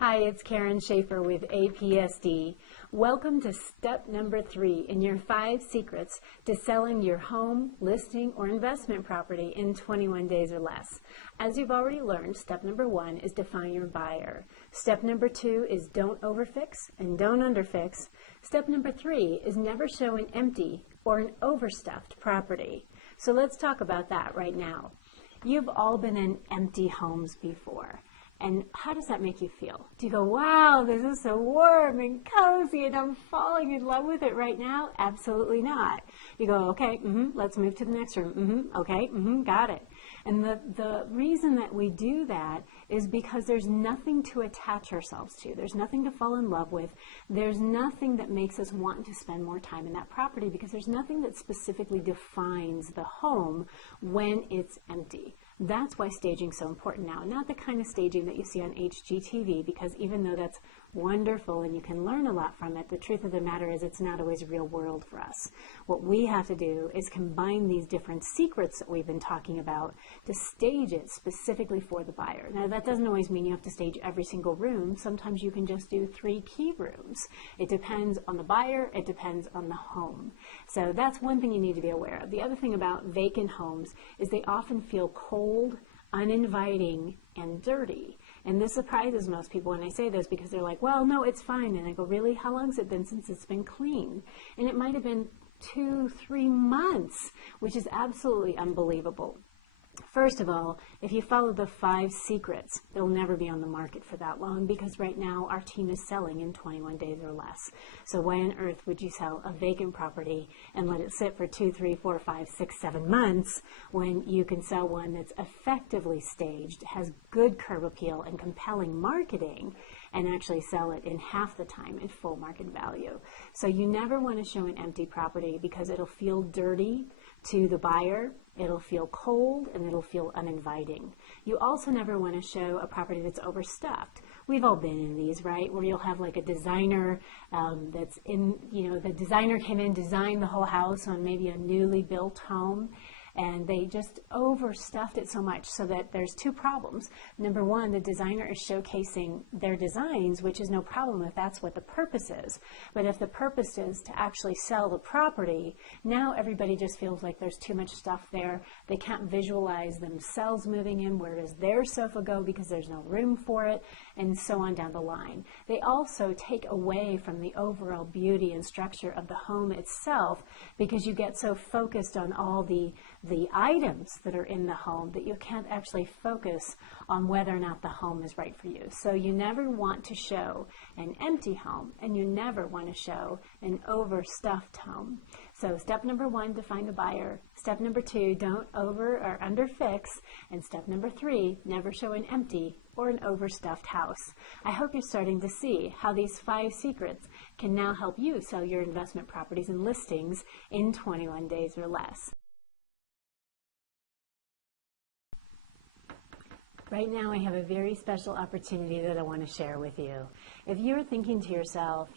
Hi, it's Karen Schaefer with APSD. Welcome to step number 3 in your 5 secrets to selling your home, listing, or investment property in 21 days or less. As you've already learned, step number 1 is define your buyer. Step number 2 is don't overfix and don't underfix. Step number 3 is never show an empty or an overstuffed property. So let's talk about that right now. You've all been in empty homes before. And how does that make you feel? Do you go, wow, this is so warm and cozy and I'm falling in love with it right now? Absolutely not. You go, okay, let's move to the next room. Okay, got it. And the reason that we do that is because there's nothing to attach ourselves to. There's nothing to fall in love with. There's nothing that makes us want to spend more time in that property because there's nothing that specifically defines the home when it's empty. That's why staging is so important now. Not the kind of staging that you see on HGTV, because even though that's wonderful and you can learn a lot from it, the truth of the matter is it's not always real world for us. What we have to do is combine these different secrets that we've been talking about to stage it specifically for the buyer. Now that doesn't always mean you have to stage every single room. Sometimes you can just do 3 key rooms. It depends on the buyer, it depends on the home. So that's one thing you need to be aware of. The other thing about vacant homes is they often feel cold, uninviting, and dirty. And this surprises most people when I say this because they're like, well, no, it's fine. And I go, really? How long has it been since it's been clean? And it might have been 2-3 months, which is absolutely unbelievable. First of all, if you follow the 5 secrets, they'll never be on the market for that long because right now our team is selling in 21 days or less. So why on earth would you sell a vacant property and let it sit for 2, 3, 4, 5, 6, 7 months when you can sell one that's effectively staged, has good curb appeal and compelling marketing, and actually sell it in half the time at full market value? So you never want to show an empty property because it'll feel dirty to the buyer, it'll feel cold, and it'll feel uninviting. You also never want to show a property that's overstuffed. We've all been in these, right? Where you'll have like a designer that's in, the designer came in, designed the whole house on maybe a newly built home, and they just overstuffed it so much so that there's 2 problems. Number 1, the designer is showcasing their designs, which is no problem if that's what the purpose is. But if the purpose is to actually sell the property, now everybody just feels like there's too much stuff there. They can't visualize themselves moving in. Where does their sofa go because there's no room for it, and so on down the line. They also take away from the overall beauty and structure of the home itself because you get so focused on all the items that are in the home that you can't actually focus on whether or not the home is right for you. So you never want to show an empty home, and you never want to show an overstuffed home. So step number 1, define the buyer. Step number 2, don't over or underfix. And step number 3, never show an empty or an overstuffed house. I hope you're starting to see how these 5 secrets can now help you sell your investment properties and listings in 21 days or less. Right now, I have a very special opportunity that I want to share with you. If you're thinking to yourself,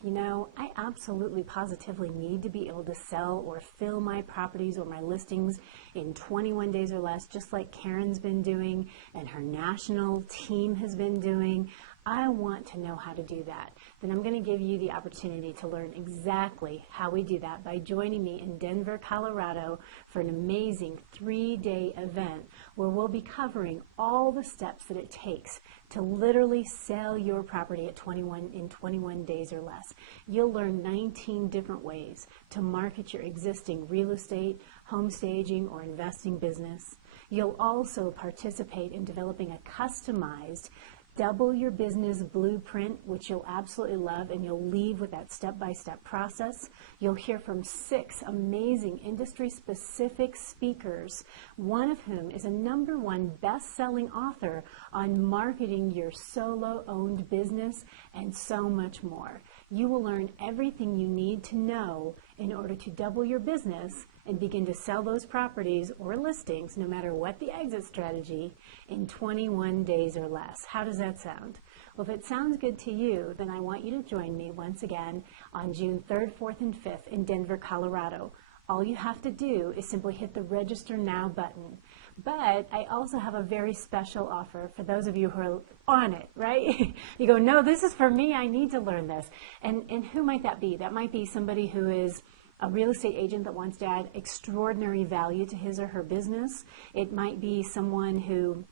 I absolutely positively need to be able to sell or fill my properties or my listings in 21 days or less, just like Karen's been doing and her national team has been doing, I want to know how to do that. Then I'm going to give you the opportunity to learn exactly how we do that by joining me in Denver, Colorado for an amazing 3-day event where we'll be covering all the steps that it takes to literally sell your property in 21 days or less. You'll learn 19 different ways to market your existing real estate, home staging, or investing business. You'll also participate in developing a customized double your business blueprint, which you'll absolutely love, and you'll leave with that step-by-step process. You'll hear from 6 amazing industry-specific speakers, one of whom is a #1 best-selling author on marketing your solo-owned business and so much more. You will learn everything you need to know in order to double your business and begin to sell those properties or listings, no matter what the exit strategy, in 21 days or less. How does that sound? Well, if it sounds good to you, then I want you to join me once again on June 3rd, 4th, and 5th in Denver, Colorado. All you have to do is simply hit the Register Now button. But I also have a very special offer for those of you who are on it, right? You go, no, this is for me. I need to learn this. And who might that be? That might be somebody who is a real estate agent that wants to add extraordinary value to his or her business. It might be someone who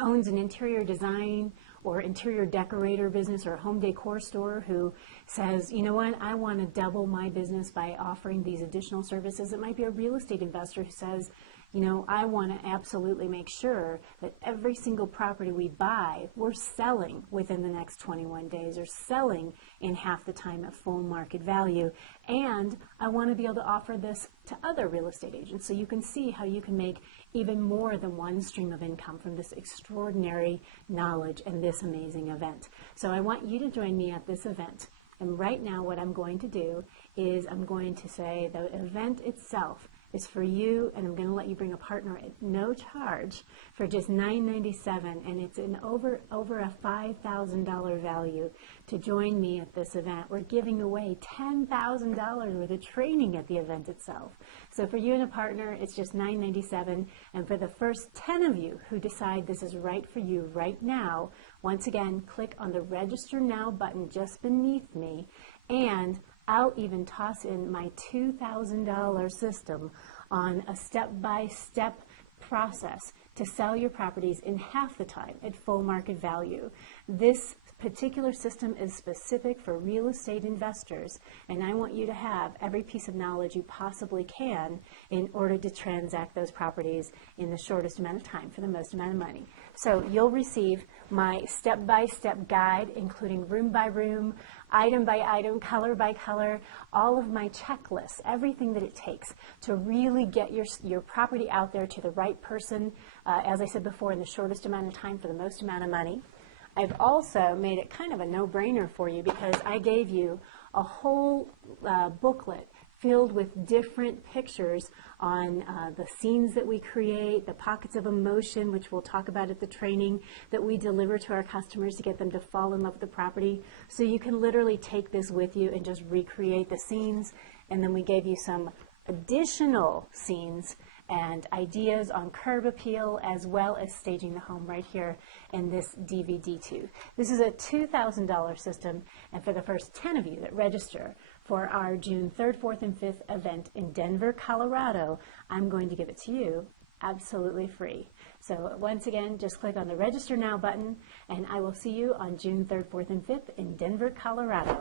owns an interior design or interior decorator business or a home decor store who says, you know what, I want to double my business by offering these additional services. It might be a real estate investor who says, you know, I want to absolutely make sure that every single property we buy, we're selling within the next 21 days or selling in half the time at full market value. And I want to be able to offer this to other real estate agents so you can see how you can make even more than one stream of income from this extraordinary knowledge and this amazing event. So I want you to join me at this event. And right now what I'm going to do is I'm going to say the event itself is for you, and I'm going to let you bring a partner at no charge for just $9.97, and it's an over a $5,000 value to join me at this event. We're giving away $10,000 worth of training at the event itself. So for you and a partner, it's just $9.97, and for the first 10 of you who decide this is right for you right now, once again, click on the Register Now button just beneath me, and I'll even toss in my $2,000 system on a step-by-step process to sell your properties in half the time at full market value. This particular system is specific for real estate investors, and I want you to have every piece of knowledge you possibly can in order to transact those properties in the shortest amount of time for the most amount of money. So you'll receive my step-by-step guide, including room by room, item by item, color by color, all of my checklists, everything that it takes to really get your property out there to the right person, as I said before, in the shortest amount of time for the most amount of money. I've also made it kind of a no-brainer for you because I gave you a whole booklet filled with different pictures on the scenes that we create, the pockets of emotion, which we'll talk about at the training, that we deliver to our customers to get them to fall in love with the property. So you can literally take this with you and just recreate the scenes. And then we gave you some additional scenes and ideas on curb appeal, as well as staging the home right here in this DVD too. This is a $2,000 system, and for the first 10 of you that register for our June 3rd, 4th, and 5th event in Denver, Colorado, I'm going to give it to you absolutely free. So once again, just click on the Register Now button, and I will see you on June 3rd, 4th, and 5th in Denver, Colorado.